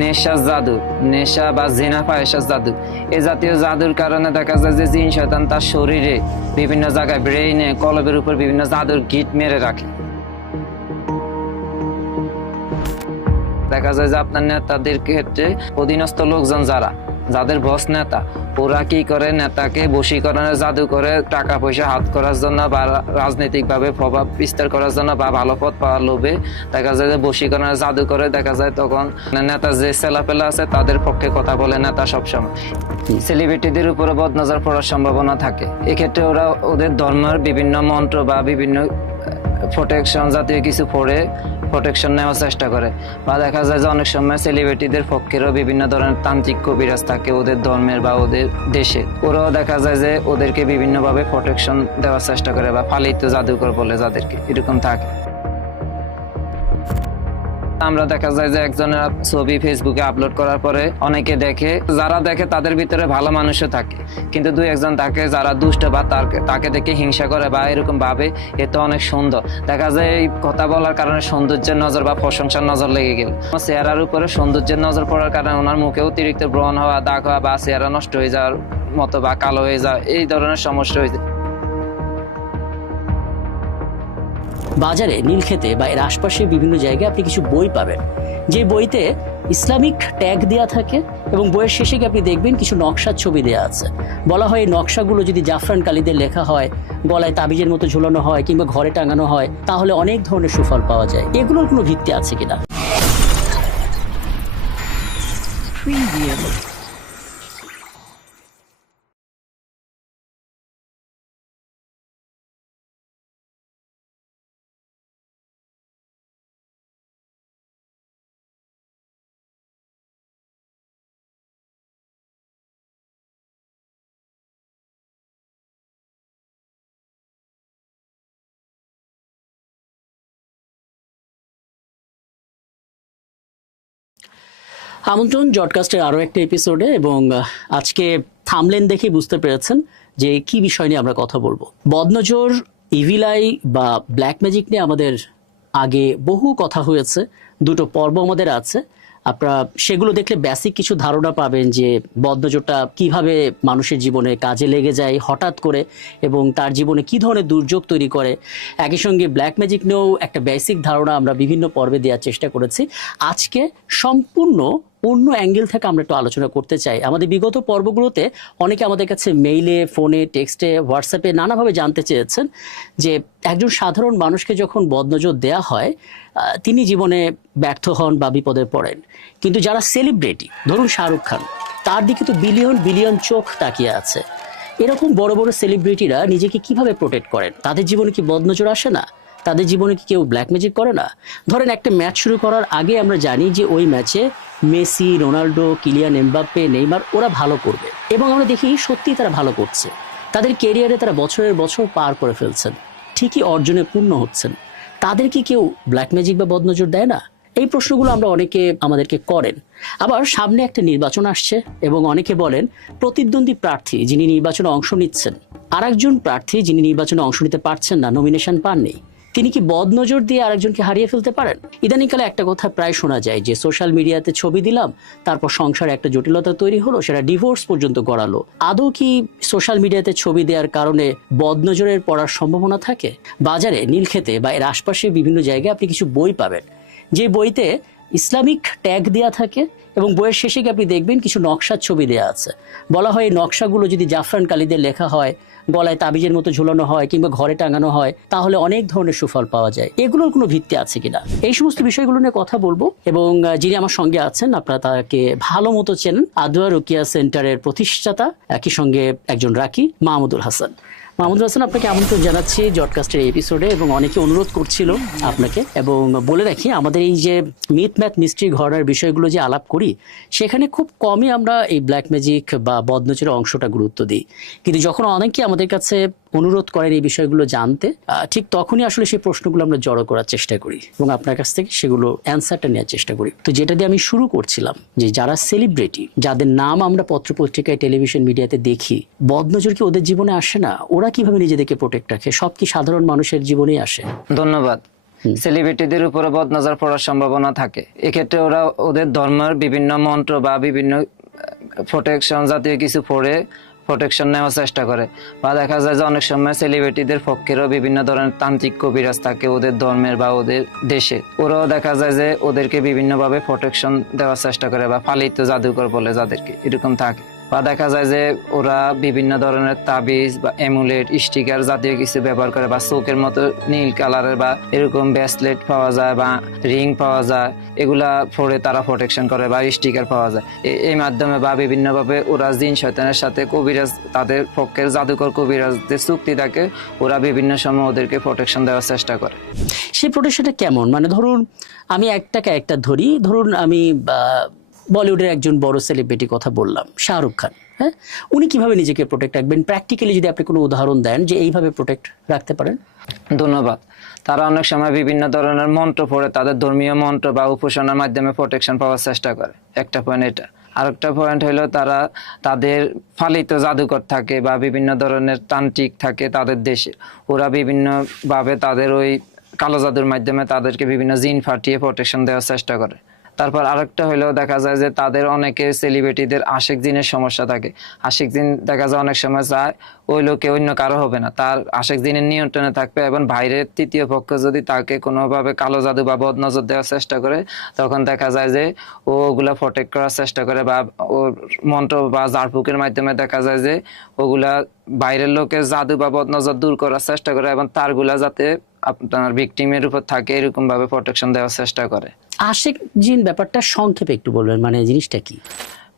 নেশা জাদু, নেশা বা জিনা ফাহেশার জাদু, এ জাতীয় জাদুর কারণে দেখা যায় যে জিন শয়তান তার শরীরে বিভিন্ন জায়গায় ব্রেইনে কলবের উপর বিভিন্ন জাদুর গিট মেরে রাখে। দেখা যায় যে আপনার নেতাদের ক্ষেত্রে অধীনস্থ লোকজন যাদের বস নেতা, ওরা কি করে নেতাকে বশীকরণের জাদু করে টাকা পয়সা হাত করার জন্য বা রাজনৈতিক ভাবে প্রভাব বিস্তার করার জন্য বা ভালো পথ পাওয়ার লোভে দেখা যায় যে বশীকরণের জাদু করে। দেখা যায় তখন নেতা যে ছেলেপেলা আছে তাদের পক্ষে কথা বলে নেতা সবসময়। সেলিব্রিটিদের উপরে বদনজর পড়ার সম্ভাবনা থাকে। এক্ষেত্রে ওরা ওদের ধর্মের বিভিন্ন মন্ত্র বা বিভিন্ন প্রোটেকশন জাতীয় কিছু পড়ে প্রোটেকশন নেওয়ার চেষ্টা করে। বা দেখা যায় যে অনেক সময় সেলিব্রিটিদের পক্ষেরও বিভিন্ন ধরনের তান্ত্রিক কবিরাজ থাকে ওদের ধর্মের বা ওদের দেশে, ওরাও দেখা যায় যে ওদেরকে বিভিন্নভাবে প্রোটেকশন দেওয়ার চেষ্টা করে বা পালিত জাদুকর বলে যাদেরকে, এরকম থাকে। আমরা দেখা যায় যে একজনের ছবি ফেসবুকে আপলোড করার পরে অনেকে দেখে, যারা দেখে তাদের ভিতরে ভালো মানুষও থাকে, কিন্তু দুই একজন থাকে যারা দুষ্ট বা তাকে দেখে হিংসা করে বা এরকম ভাবে এ তো অনেক সুন্দর। দেখা যায় এই কথা বলার কারণে সৌন্দর্যের নজর বা প্রশংসার নজর লেগে গেল। চেহারার উপরে সৌন্দর্যের নজর পড়ার কারণে ওনার মুখে অতিরিক্ত ব্রণ হওয়া, দাগ হওয়া বা চেহারা নষ্ট হয়ে যাওয়ার মতো বা কালো হয়ে যাওয়া, এই ধরনের সমস্যা হয়েছে। বাজারে, নীলক্ষেতে বা এর আশপাশে বিভিন্ন জায়গায় আপনি কিছু বই পাবেন, যে বইতে ইসলামিক ট্যাগ দেওয়া থাকে এবং বইয়ের শেষে আপনি দেখবেন কিছু নকশার ছবি দেওয়া আছে। বলা হয় এই নকশাগুলো যদি জাফরান কালিতে লেখা হয়, গলায় তাবিজের মতো ঝুলানো হয় কিংবা ঘরে টাঙানো হয়, তাহলে অনেক ধরনের সুফল পাওয়া যায়। এগুলোর কোনো ভিত্তি আছে কিনা? আমন্ত্রণ জডকাস্টের আরও একটা এপিসোডে, এবং আজকে থামলেন দেখে বুঝতে পেরেছেন যে কি বিষয় নিয়ে আমরা কথা বলবো। বদনজর, ইভিল আই বা ব্ল্যাক ম্যাজিক নিয়ে আমাদের আগে বহু কথা হয়েছে, দুটো পর্ব আমাদের আছে। আপনারা সেগুলো দেখলে বেসিক কিছু ধারণা পাবেন যে বদনজরটা কিভাবে মানুষের জীবনে কাজে লেগে যায় হঠাৎ করে এবং তার জীবনে কি ধরনের দুর্যোগ তৈরি করে। একই সঙ্গে ব্ল্যাক ম্যাজিক নিয়েও একটা বেসিক ধারণা আমরা বিভিন্ন পর্বে দেওয়ার চেষ্টা করেছি। আজকে সম্পূর্ণ অন্য অ্যাঙ্গেল থেকে আমরা একটু আলোচনা করতে চাই। আমাদের বিগত পর্বগুলোতে অনেকে আমাদের কাছে মেইলে, ফোনে, টেক্সটে, হোয়াটসঅ্যাপে নানাভাবে জানতে চেয়েছেন যে একজন সাধারণ মানুষকে যখন বদনজর দেয়া হয় তিনি জীবনে ব্যর্থ হন বা বিপদে পড়েন, কিন্তু যারা সেলিব্রিটি, ধরুন শাহরুখ খান, তার দিকে তো বিলিয়ন বিলিয়ন চোখ তাকিয়ে আছে। এরকম বড় বড় সেলিব্রিটিরা নিজেকে কিভাবে প্রোটেক্ট করেন? তাদের জীবনে কি বদনজর আসে না? তাদের জীবনে কি কেউ ব্ল্যাক ম্যাজিক করে না? ধরেন একটা ম্যাচ শুরু করার আগে আমরা জানি যে ওই ম্যাচে Messi, Ronaldo, Kylian Mbappe, Neymar ওরা ভালো করবে, এবং আমরা দেখি সত্যিই তারা ভালো করছে। তাদের কেরিয়ারে তারা বছরের বছর পার করে ফেলছেন, ঠিকই অর্জনে পূর্ণ হচ্ছেন। তাদের কি কেউ ব্ল্যাক ম্যাজিক বা বদনজর দেয় না? এই প্রশ্নগুলো আমরা অনেকে আমাদেরকে করেন। আবার সামনে একটা নির্বাচন আসছে এবং অনেকে বলেন প্রতিদ্বন্দ্বী প্রার্থী যিনি নির্বাচনে অংশ নিচ্ছেন, আরেকজন প্রার্থী যিনি নির্বাচনে অংশ নিতে পারছেন না, নমিনেশন পাননি, তিনি কি বদনজর দিয়ে আরেকজনকে হারিয়ে ফেলতে পারেন? ইদানিংকালে একটা কথা প্রায় শোনা যায় যে সোশ্যাল মিডিয়াতে ছবি দিলাম, তারপর সংসারে একটা জটিলতা তৈরি হলো, সেটা ডিভোর্স পর্যন্ত গড়ালো। আদৌ কি সোশ্যাল মিডিয়াতে ছবি দেওয়ার কারণে বদনজরের পড়ার সম্ভাবনা থাকে? বাজারে, নীলক্ষেতে বা এর আশপাশে বিভিন্ন জায়গায় আপনি কিছু বই পাবেন, যে বইতে ইসলামিক ট্যাগ দেওয়া থাকে এবং বইয়ের শেষে আপনি দেখবেন কিছু নকশার ছবি দেওয়া আছে। বলা হয় এই নকশাগুলো যদি জাফরান কালিতে লেখা হয়, গলায় তাবিজের মতো ঝুলানো হয় কিংবা ঘরে টাঙানো হয়, তাহলে অনেক ধরনের সুফল পাওয়া যায়। এগুলোর কোনো ভিত্তি আছে কিনা, এই সমস্ত বিষয়গুলো নিয়ে কথা বলবো। এবং যিনি আমার সঙ্গে আছেন আপনারা তাকে ভালো মতো চেনেন, আদোয়া রুকিয়া সেন্টারের প্রতিষ্ঠাতা, একই সঙ্গে একজন রাকি, মাহমুদুল হাসান। মাহমুদুল হাসান, আপনাকে আমন্ত্রণ জানাচ্ছি জডকাস্টের এপিসোডে। এবং অনেকে অনুরোধ করছিল আপনাকে, এবং বলে রাখি আমাদের এই যে মিথ ম্যাথ মিস্ট্রি ঘরানার বিষয়গুলো যে আলাপ করি, সেখানে খুব কমই আমরা এই ব্ল্যাক ম্যাজিক বা বদনজরের অংশটা গুরুত্ব দিই। কিন্তু যখন অনেকে আমাদের কাছে অনুরোধ করেন এই বিষয়গুলো জানতে, ঠিক তখনই আসলে সেই প্রশ্নগুলো আমরা জড়ো করার চেষ্টা করি এবং আপনার কাছ থেকে সেগুলো অ্যান্সারটা নেওয়ার চেষ্টা করি। তো যেটা দিয়ে আমি শুরু করছিলাম যে যারা সেলিব্রিটি, যাদের নাম আমরা পত্রপত্রিকায়, টেলিভিশন, মিডিয়াতে দেখি, বদনজর কি ওদের জীবনে আসে না? ওরা কিভাবে নিজেদেরকে প্রোটেক্ট রাখে? সব কি সাধারণ মানুষের জীবনেই আসে? ধন্যবাদ। সেলিব্রিটিদের উপরে বদনজর পড়ার সম্ভাবনা থাকে। এক্ষেত্রে ওরা ওদের ধর্মের বিভিন্ন মন্ত্র বা বিভিন্ন প্রোটেকশন জাতীয় কিছু পড়ে প্রোটেকশন নেওয়ার চেষ্টা করে। বা দেখা যায় যে অনেক সময় সেলিব্রিটিদের পক্ষেরও বিভিন্ন ধরনের তান্ত্রিক কবিরাজ থাকে ওদের ধর্মের বা ওদের দেশে, ওরাও দেখা যায় যে ওদেরকে বিভিন্নভাবে প্রোটেকশন দেওয়ার চেষ্টা করে বা পালিত জাদুকর বলে যাদেরকে, এরকম থাকে। বা দেখা যায় যে ওরা বিভিন্ন ধরনের তাবিজ বা এমুলেট, স্টিকার জাতীয় কিছু ব্যবহার করে, বা চোখের মতো নীল কালারের বা এরকম ব্রেসলেট পাওয়া যায় বা রিং পাওয়া যায়, এগুলা পরে তারা প্রোটেকশন করে বা স্টিকার পাওয়া যায়। এই মাধ্যমে বা বিভিন্নভাবে ওরা জিন শয়তানের সাথে কবিরাজ, তাদের পক্ষের জাদুকর কবিরাজদের চুক্তি থাকে, ওরা বিভিন্ন সময় ওদেরকে প্রোটেকশন দেওয়ার চেষ্টা করে। সেই প্রোটেকশনটা কেমন? মানে ধরুন আমি একটাকে একটা ধরি, ধরুন আমি বলিউডের একজন বড় সেলিব্রিটি কথা বললাম, শাহরুখ খান। হ্যাঁ, উনি কিভাবে নিজেকে প্রোটেক্ট রাখবেন? প্র্যাকটিক্যালি যদি আপনি কোনো উদাহরণ দেন যে এইভাবে প্রোটেক্ট রাখতে পারেন। ধন্যবাদ। তারা অনেক সময় বিভিন্ন ধরনের মন্ত্র পড়ে, তাদের ধর্মীয় মন্ত্র বা উপাসনার মাধ্যমে প্রোটেকশন পাওয়ার চেষ্টা করে। একটা পয়েন্ট এটা। আরেকটা পয়েন্ট হলো তারা তাদের পালিত জাদুকর থাকে বা বিভিন্ন ধরনের তান্ত্রিক থাকে তাদের দেশে, ওরা বিভিন্ন ভাবে তাদের ওই কালো জাদুর মাধ্যমে তাদেরকে বিভিন্ন জিন ফাটিয়ে প্রোটেকশন দেওয়ার চেষ্টা করে। তারপর আরেকটা হলেও দেখা যায় যে তাদের অনেকে সেলিব্রিটিদের আশিক জিনের সমস্যা থাকে। আশিক জিন দেখা যায় অনেক সময় চায় ওই লোকে অন্য কারো হবে না, তার আশিক জিনের নিয়ন্ত্রণে থাকবে, এবং বাইরের তৃতীয় পক্ষ যদি তাকে কোনোভাবে কালো জাদু বা বদনজর দেওয়ার চেষ্টা করে, তখন দেখা যায় যে ও ওগুলা প্রোটেক্ট করার চেষ্টা করে বা ওর মন্ত্র বা ঝাড়ফুঁকের মাধ্যমে দেখা যায় যে ওগুলা বাইরের লোকের জাদু বা বদনজর দূর করার চেষ্টা করে, এবং তারগুলা যাতে আপনার ভিকটিমের উপর থাকে এরকম ভাবে প্রোটেকশন দেওয়ার চেষ্টা করে। আশিক জিন ব্যাপারটা সংক্ষেপে একটু বলবেন, মানে জিনিসটা কি?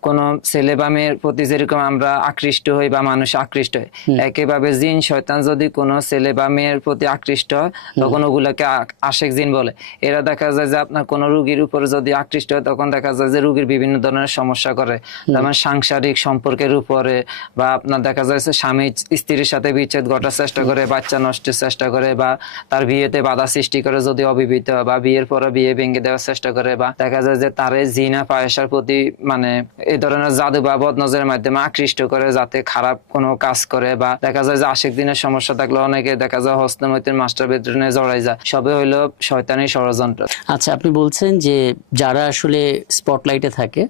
কোন ছেলে বা মেয়ের প্রতি যেরকম আমরা আকৃষ্ট হই বা মানুষ আকৃষ্ট হয়, একইভাবে জিন শয়তান যদি কোনো ছেলে বা মেয়ের প্রতি আকৃষ্ট হয় তখন ওগুলাকে আশিক জিন বলে। এরা দেখা যায় যে আপনার কোন রোগীর উপর যদি আকৃষ্ট হয় তখন দেখা যায় যে রোগীর বিভিন্ন ধরনের সমস্যা করে, যেমন সাংসারিক সম্পর্কের উপরে, বা আপনার দেখা যায় যে স্বামী স্ত্রীর সাথে বিচ্ছেদ ঘটার চেষ্টা করে, বাচ্চা নষ্টের চেষ্টা করে, বা তার বিয়েতে বাধা সৃষ্টি করে যদি অবিবাহিত হয়, বা বিয়ের পরে বিয়ে ভেঙে দেওয়ার চেষ্টা করে, বা দেখা যায় যে তারে জিনা পায়েসার প্রতি মানে এই ধরনের জাদু বা বদনজরের মাধ্যমে আকৃষ্ট করে যাতে খারাপ কোনো কাজ করে। বা দেখা যায় যে আশিক দিনের সমস্যা থাকলে অনেকে দেখা যায় হস্তমৈথুন, মাস্টার বেডরুমে জড়াই যায়, সবে হইলো শয়তানি ষড়যন্ত্র। আচ্ছা, আপনি বলছেন যে যারা আসলে স্পটলাইটে থাকে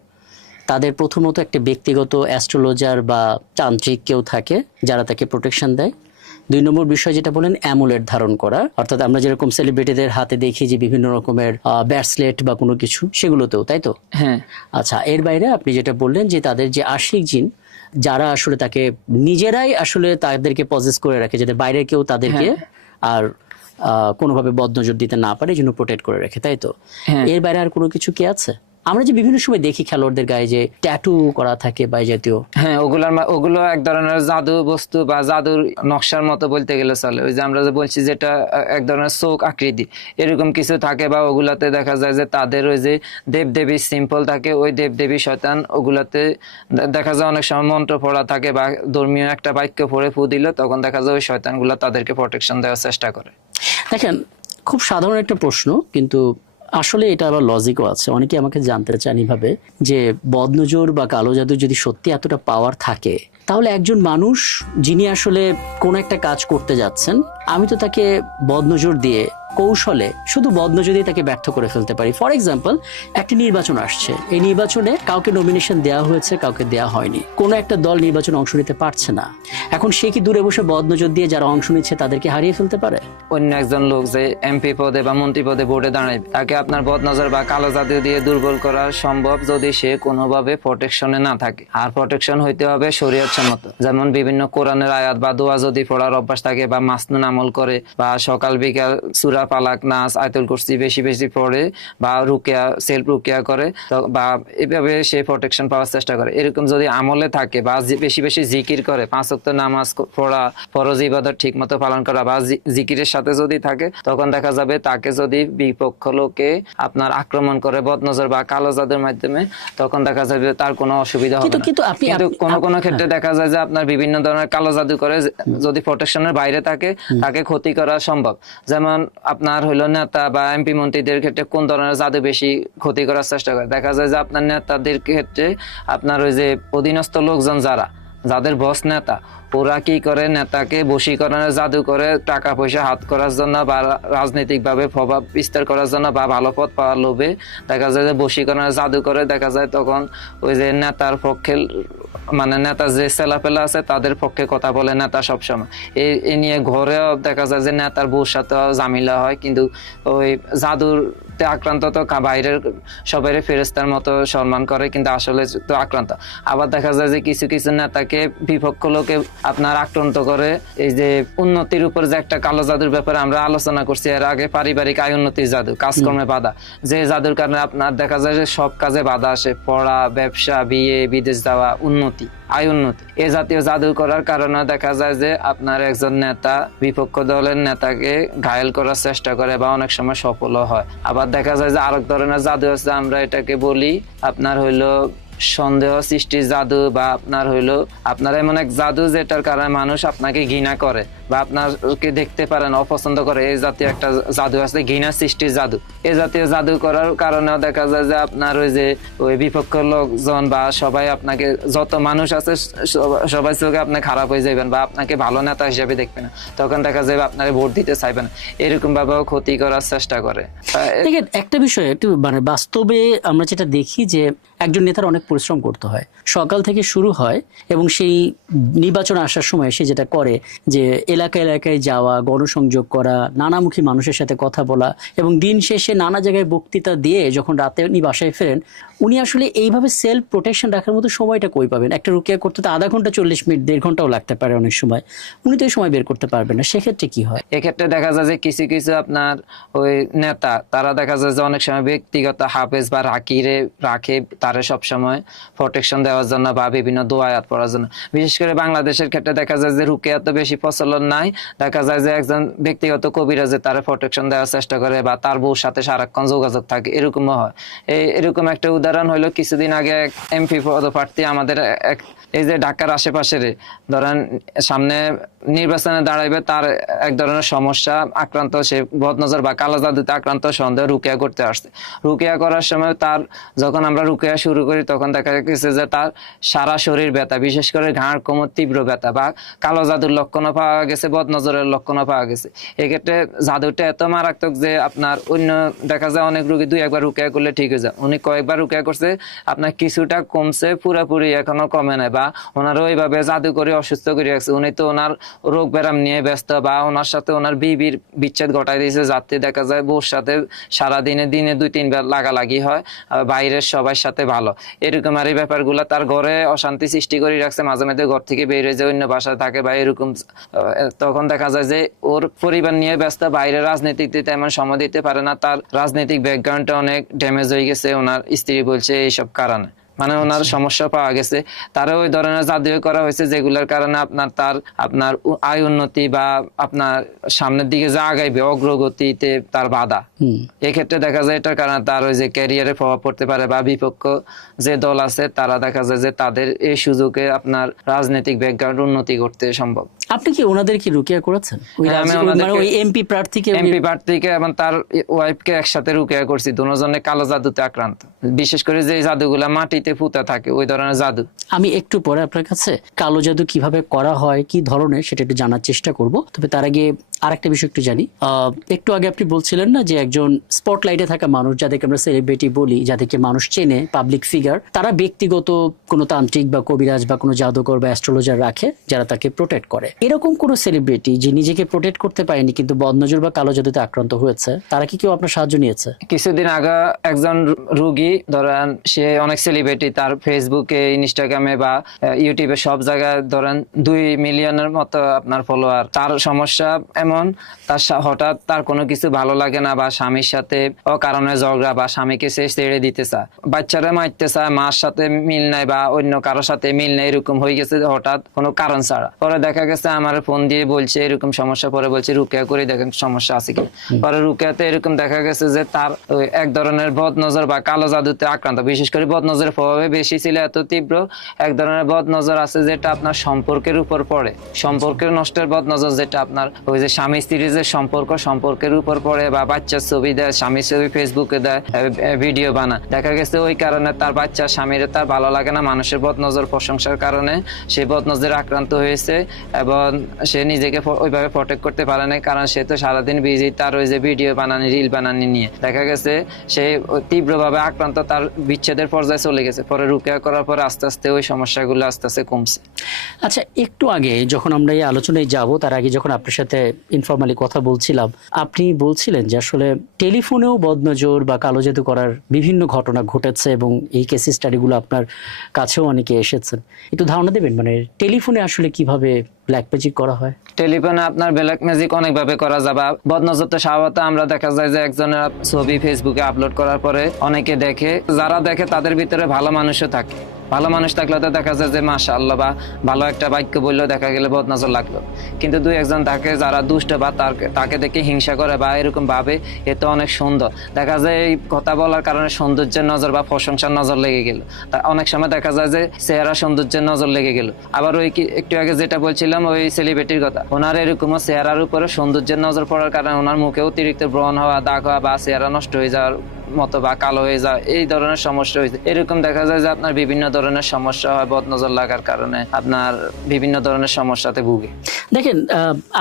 তাদের প্রথমত একটা ব্যক্তিগত অ্যাস্ট্রোলজার বা তান্ত্রিক কেউ থাকে যারা তাকে প্রোটেকশন দেয়। 2 নম্বর বিষয় যেটা বলেন অ্যামুলেট ধারণ করা, অর্থাৎ আমরা যেরকম সেলিব্রিটিদের হাতে দেখি যে বিভিন্ন রকমের ব্রেসলেট বা কোনো কিছু, সেগুলোতেও, তাই তো? হ্যাঁ। আচ্ছা, এর বাইরে আপনি যেটা বললেন যে তাদের যে আশিক জিন যারা আসলে তাকে নিজেরাই আসলে তাদেরকে পজেস করে রাখে, যাতে বাইরে কেউ তাদেরকে আর কোনোভাবে বদনজর দিতে না পারে, এই জন্য প্রোটেক্ট করে রাখে, তাই তো? এর বাইরে আর কোনো কিছু কি আছে? আমরা যে বিভিন্ন সময় দেখি খেলোয়াড়দের গায়ে যে ট্যাটু করা থাকে বা জাতীয়। হ্যাঁ, ওগুলো এক ধরনের জাদু বস্তু বা জাদুর নকশার মতো বলতে গেলে চলে। ওই যে আমরা যে বলছি যেটা এক ধরনের চোখ আকৃতি এরকম কিছু থাকে, বা ওগুলাতে দেখা যায় যে তাদের ওই যে দেবদেবী সিম্পল থাকে, ওই দেবদেবী শয়তান ওগুলাতে দেখা যায় অনেক সময় মন্ত্র পড়া থাকে, বা ধর্মীয় একটা বাক্য পড়ে ফু দিল, তখন দেখা যায় ওই শয়তানগুলা তাদেরকে প্রোটেকশন দেওয়ার চেষ্টা করে। দেখেন, খুব সাধারণ একটা প্রশ্ন, কিন্তু আসলে এটা আবার লজিকও আছে। অনেকে আমাকে জানতে চান এইভাবে যে বদনজর বা কালো জাদু যদি সত্যি এতটা পাওয়ার থাকে, তাহলে একজন মানুষ যিনি আসলে কোন একটা কাজ করতে যাচ্ছেন, আমি তো তাকে বদনজর দিয়ে কৌশলে শুধু বদনজর দিয়ে তাকে ব্যর্থ করে ফেলতে পারি। ফর এক্সাম্পল, একটা নির্বাচন আসছে, এই নির্বাচনে কাউকে নমিনেশন দেওয়া হয়েছে, কাউকে দেওয়া হয়নি, কোনো একটা দল নির্বাচনে অংশ নিতে পারছে না। এখন সে কি দূরে বসে বদনজর দিয়ে যারা অংশ নিচ্ছে তাদেরকে হারিয়ে ফেলতে পারে? অন্য একজন লোক যে এমপি পদে বা মন্ত্রী পদে ভোটে দাঁড়ায়, তাকে আপনার বদনজর বা কালো জাদু দিয়ে দুর্বল করা সম্ভব যদি সে কোনোভাবে প্রোটেকশনে না থাকে। আর প্রোটেকশন হইতে হবে শরীয়ত সম্মত, যেমন বিভিন্ন কোরআনের আয়াত বা দোয়া যদি পড়ার অভ্যাস থাকে, বা মাসনুন আমল করে, বা সকাল বিকাল সূরা পালাক, নাস, আয়াতুল কুরসি বেশি বেশি পড়ে, বা রুকিয়া, সেলফ রুকিয়া করে, বা এভাবে সে প্রোটেকশন পাওয়ার চেষ্টা করে। এরকম যদি আমলে থাকে, বা বেশি বেশি জিকির করে, 5 ওয়াক্ত নামাজ পড়া, ফরজ ইবাদত ঠিক মতো পালন করা, বা জিকিরের সাথে যদি থাকে, তখন দেখা যাবে তাকে যদি বিপক্ষ লোকে আপনার আক্রমণ করে বদনজর বা কালো জাদুর মাধ্যমে, তখন দেখা যাবে তার কোনো অসুবিধা হবে না। কিন্তু কোন ক্ষেত্রে দেখা যায় যে আপনার বিভিন্ন ধরনের কালো জাদু করে, যদি প্রোটেকশনের বাইরে থাকে তাকে ক্ষতি করা সম্ভব। যেমন আপনার হইলো নেতা বা এমপি মন্ত্রীদের ক্ষেত্রে কোন ধরনের জাদু বেশি ক্ষতি করার চেষ্টা করে, দেখা যায় যে আপনার নেতাদের ক্ষেত্রে আপনার ওই যে অধীনস্থ লোকজন যাদের বস নেতা, ওরা কি করে নেতাকে বশীকরণের জাদু করে টাকা পয়সা হাত করার জন্য বা রাজনৈতিক ভাবে প্রভাব বিস্তার করার জন্য বা ভালো পথ পাওয়ার লোভে দেখা যায় যে বশীকরণের জাদু করে, দেখা যায় তখন ওই যে নেতার পক্ষে মানে নেতা যে ছেলাপেলা আছে তাদের পক্ষে কথা বলে নেতা সবসময়। এ নিয়ে ঘরেও দেখা যায় যে নেতার বউর সাথে ঝামেলা হয়, কিন্তু ওই জাদুর আক্রান্ত তো বাইরের সবাই ফেরেস্তার মতো সম্মান করে, কিন্তু আসলে তো আক্রান্ত। আবার দেখা যায় যে কিছু কিছু নেতাকে বিপক্ষ লোকে আপনার আক্রান্ত করে। এই যে উন্নতির উপর যে একটা কালো জাদুর ব্যাপারে আমরা আলোচনা করছি এর আগে, পারিবারিক আয় উন্নতির জাদু, কাজকর্মে বাধা, যে জাদুর কারণে আপনার দেখা যায় যে সব কাজে বাধা আসে, পড়া, ব্যবসা, বিয়ে, বিদেশ যাওয়া, উন্নতি, আয় উন্নতি। এ জাতীয় জাদু করার কারণে দেখা যায় যে আপনার একজন নেতা বিপক্ষ দলের নেতাকে ঘায়েল করার চেষ্টা করে বা অনেক সময় সফলও হয়। আবার দেখা যায় যে আরেক ধরনের জাদু আছে, আমরা এটাকে বলি আপনার হইলো সন্দেহ সৃষ্টির জাদু, বা আপনার হইলো আপনার এমন এক জাদু যেটার কারণে মানুষ আপনাকে ঘৃণা করে বা আপনাকে দেখতে পারে না, অপছন্দ করে। এই জাতীয় একটা জাদু আছে, ঘৃণা সৃষ্টির জাদু। এই জাতীয় জাদু করার কারণেও দেখা যায় যে আপনার ওই যে ওই বিপক্ষ লোকজন বা সবাই আপনাকে, যত মানুষ আছে সবাই চোখে আপনি খারাপ হয়ে যাবেন বা আপনাকে ভালো নেতা হিসেবে দেখবে না, তখন দেখা যাবে আপনার ভোট দিতে চাইবে না, এরকম ভাবেও ক্ষতি করার চেষ্টা করে। দেখেন, একটা বিষয় একটু মানে বাস্তবে আমরা যেটা দেখি যে একজন নেতার অনেক পরিশ্রম করতে হয়, সকাল থেকে শুরু হয় এবং সেই নির্বাচন আসার সময় সে যেটা করে যে এলাকা এলাকায় যাওয়া, গণসংযোগ করা, নানামুখী মানুষের সাথে কথা বলা এবং দিন শেষে নানা জায়গায় বক্তৃতা দিয়ে যখন রাতে উনি বাসায় ফেরেন, উনি আসলে এইভাবে সেলফ প্রোটেকশন রাখার মতো সময়টা কই পাবেন? একটা রুকিয়া করতে তো আধা ঘন্টা 40 মিনিট 1.5 ঘন্টাও লাগতে পারে অনেক সময়, উনি তো এই সময় বের করতে পারবেন না, সেক্ষেত্রে কি হয়? এক্ষেত্রে দেখা যায় যে কিছু কিছু আপনার ওই নেতা তারা দেখা যায় যে অনেক সময় ব্যক্তিগত হাফেজ বা রাখে তারা সবসময় প্রোটেকশন দেওয়ার জন্য বা বিভিন্ন দোয়ায়াত পড়ার জন্য। বিশেষ করে বাংলাদেশের ক্ষেত্রে দেখা যায় যে রুকিয়া তো বেশি প্রচলন নাই, দেখা যায় যে একজন ব্যক্তিগত কবিরাজে তারা প্রোটেকশন দেওয়ার চেষ্টা করে বা তার বউর সাথে সারাক্ষণ যোগাযোগ থাকে, এরকমও হয়। এরকম একটা উদাহরণ হলো কিছুদিন আগে এক এমপি পদপ্রার্থী আমাদের এই যে ঢাকার আশেপাশের ধরেন সামনে নির্বাচনে দাঁড়াইবে, তার এক ধরনের সমস্যা আক্রান্ত, সে বদনজর বা কালো জাদুতে আক্রান্ত সন্দেহ রুকিয়া করতে আসছে। রুকিয়া করার সময় তার যখন আমরা রুকিয়া শুরু করি তখন দেখা গেছে যে তার সারা শরীর ব্যথা, বিশেষ করে ঘাড় কোমর তীব্র ব্যথা বা কালো জাদুর লক্ষণও পাওয়া গেছে, বদনজরের লক্ষণও পাওয়া গেছে। এক্ষেত্রে জাদুটা এত মারাত্মক যে আপনার অন্য দেখা যায় অনেক রোগী 2-1 রুকিয়া করলে ঠিক হয়ে যায়, উনি কয়েকবার রুকিয়া করছে, আপনার কিছুটা কমছে, পুরোপুরি এখনো কমে নাই বা ওনারও ওইভাবে জাদু করে অসুস্থ করে রাখছে। উনি তো ওনার রোগ ব্যারাম নিয়ে ব্যস্ত বা ওনার সাথে ওনার বিবির বিচ্ছেদ ঘটাই দিয়েছে, যাতে দেখা যায় বউর সাথে সারাদিনে দিনে 2-3 বার লাগালাগি হয়, বাইরের সবার সাথে ভালো, এরকম আর এই ব্যাপারগুলো তার ঘরে অশান্তি সৃষ্টি করে রাখছে, মাঝে মাঝে ঘর থেকে বেরিয়ে যায় অন্য বাসায় থাকে বা এরকম। তখন দেখা যায় যে ওর পরিবার নিয়ে ব্যস্ত, বাইরে রাজনীতিক দিতে এমন সময় দিতে পারে না, তার রাজনৈতিক ব্যাকগ্রাউন্ডটা অনেক ড্যামেজ হয়ে গেছে, ওনার স্ত্রী বলছে এইসব কারণে, মানে ওনার সমস্যা পাওয়া গেছে। তারও ওই ধরনের জাদু করা হয়েছে যেগুলোর কারণে আপনার আয় উন্নতি বা আপনার সামনের দিকে যা আগাইবে অগ্রগতিতে তার বাধা। এক্ষেত্রে দেখা যায় এটার কারণে তার ওই যে ক্যারিয়ারে প্রভাব পড়তে পারে বা বিপক্ষ যে দল আছে তারা দেখা যায় যে তাদের এই সুযোগে আপনার রাজনৈতিক ব্যাকগ্রাউন্ড উন্নতি করতে সম্ভব। আপনি কি ওনাদের কি রুকিয়া করেছেন? ওই এমপি প্রার্থীকে এবং তার ওয়াইফকে একসাথে রুকিয়া করছি, দুজনে কালো জাদুতে আক্রান্ত, বিশেষ করে যে জাদুগুলা মাটিতে পুঁতা থাকে ওই ধরনের জাদু। আমি একটু পরে আপনার কাছে কালো জাদু কিভাবে করা হয়, কি ধরনের, সেটা একটু জানার চেষ্টা করব। তবে তার আগে আরেকটা বিষয় একটু জানি। একটু আগে আপনি বলছিলেন না যে একজন স্পটলাইটে থাকা মানুষ, যাদেরকে আমরা সেলিব্রিটি বলি, যাদেরকে মানুষ চেনে, পাবলিক ফিগার, তারা ব্যক্তিগত কোনো তান্ত্রিক বা কবিরাজ বা কোনো জাদুকর বা অ্যাস্ট্রোলজার রাখে যারা তাকে প্রোটেক্ট করে। এরকম কোন সেলিব্রিটি যে নিজেকে প্রোটেক্ট করতে পারেনি কিন্তু বদনজর বা কালো জাদুতে আক্রান্ত হয়েছে, তারা কি কেউ আপনার সাহায্য নিয়েছে? কিছুদিন আগে একজন রোগী, ধরেন সে অনেক সেলিব্রিটি, তার ফেসবুকে, ইনস্টাগ্রামে বা ইউটিউবে সব জায়গায় ধরেন 2 মিলিয়নের মতো আপনার ফলোয়ার। তার সমস্যা এমন, তার হঠাৎ তার কোনো কিছু ভালো লাগে না বা স্বামীর সাথে অকারণে ঝগড়া বা স্বামীকে সে ছেড়ে দিতে চায়, বাচ্চারা মারতে চায়, মার সাথে মিল নাই বা অন্য কারোর সাথে মিল নাই, এরকম হয়ে গেছে হঠাৎ কোনো কারণ ছাড়া। পরে দেখা গেছে আমার ফোন দিয়ে বলছে এরকম সমস্যা, পরে বলছে রুকিয়া করে দেখেন সমস্যা আছে কি। পরে রুকিয়াতে এরকম দেখা গেছে যে তার এক ধরনের বদনজর বা কালো জাদুতে আক্রান্ত, বিশেষ করে বদনজরের প্রভাবে বেশি ছিল, এত তীব্র। এক ধরনের বদনজর আছে যেটা আপনার সম্পর্কের উপর পড়ে, সম্পর্কের নষ্টের বদনজর, যেটা আপনার ওই যে স্বামী স্ত্রীর যে সম্পর্কের উপর পড়ে বা বাচ্চার ছবি দেয়, স্বামীর ছবি ফেসবুকে দেয়, ভিডিও বানায়, দেখা গেছে ওই কারণে তার বাচ্চা স্বামীর তার ভালো লাগে না, মানুষের বদনজর প্রশংসার কারণে সে বদনজরে আক্রান্ত হয়েছে এবং সে নিজেকে ওইভাবে প্রটেক্ট করতে পারে না, কারণ সে তো সারাদিন বিজি তার ওই যে ভিডিও বানানি, রিল বানানি নিয়ে। দেখা গেছে সে তীব্রভাবে আক্রান্ত, তার বিচ্ছেদের পর্যায়ে চলে গেছে। পরে রুকিয়া করার পর আস্তে আস্তে ওই সমস্যাগুলো আস্তে আস্তে কমছে। আচ্ছা, একটু আগে যখন আমরা এই আলোচনায় যাব তার আগে যখন আপনার সাথে ইনফরমালি কথা বলছিলাম, আপনি বলছিলেন যে আসলে টেলিফোনেও বদনজর বা কালো জাদু করার বিভিন্ন ঘটনা ঘটেছে এবং এই কেস স্টাডিগুলো আপনার কাছেও অনেকে এসেছেন। একটু ধারণা দেবেন মানে টেলিফোনে আসলে কিভাবে ব্ল্যাক ম্যাজিক করা হয়? টেলিফোনে আপনার ব্ল্যাক ম্যাজিক অনেকভাবে করা যাবে। বদনজর তো স্বভাবত আমরা দেখা যায় যে একজনের ছবি ফেসবুকে আপলোড করার পরে অনেকে দেখে, যারা দেখে তাদের ভিতরে ভালো মানুষও থাকে। ভালো মানুষ থাকলে তো দেখা যায় যে মাশাআল্লাহ বা ভালো একটা বাক্য বললেও দেখা গেলে বদনজর লাগলো, কিন্তু দুই একজন থাকে যারা দুষ্ট বা তাকে দেখে হিংসা করে বা এরকম ভাবে এ তো অনেক সুন্দর, দেখা যায় এই কথা বলার কারণে সৌন্দর্যের নজর বা প্রশংসার নজর লেগে গেল। অনেক সময় দেখা যায় যে চেহারা সৌন্দর্যের নজর লেগে গেল। আবার ওই একটু আগে যেটা বলছিলাম ওই সেলিব্রিটির কথা, ওনার এরকমও চেহারার উপরে সৌন্দর্যের নজর পড়ার কারণে ওনার মুখে অতিরিক্ত ব্রণ হওয়া, দাগ হওয়া বা চেহারা নষ্ট হয়ে যাওয়ার মতো বা কালো হয়ে যাওয়া, এই ধরনের সমস্যা হয়েছে। এরকম দেখা যায় যে আপনার বিভিন্ন ধরনের সমস্যা হয় বদনজর লাগার কারণে, আপনার বিভিন্ন ধরনের সমস্যাতে ভুগে। দেখেন,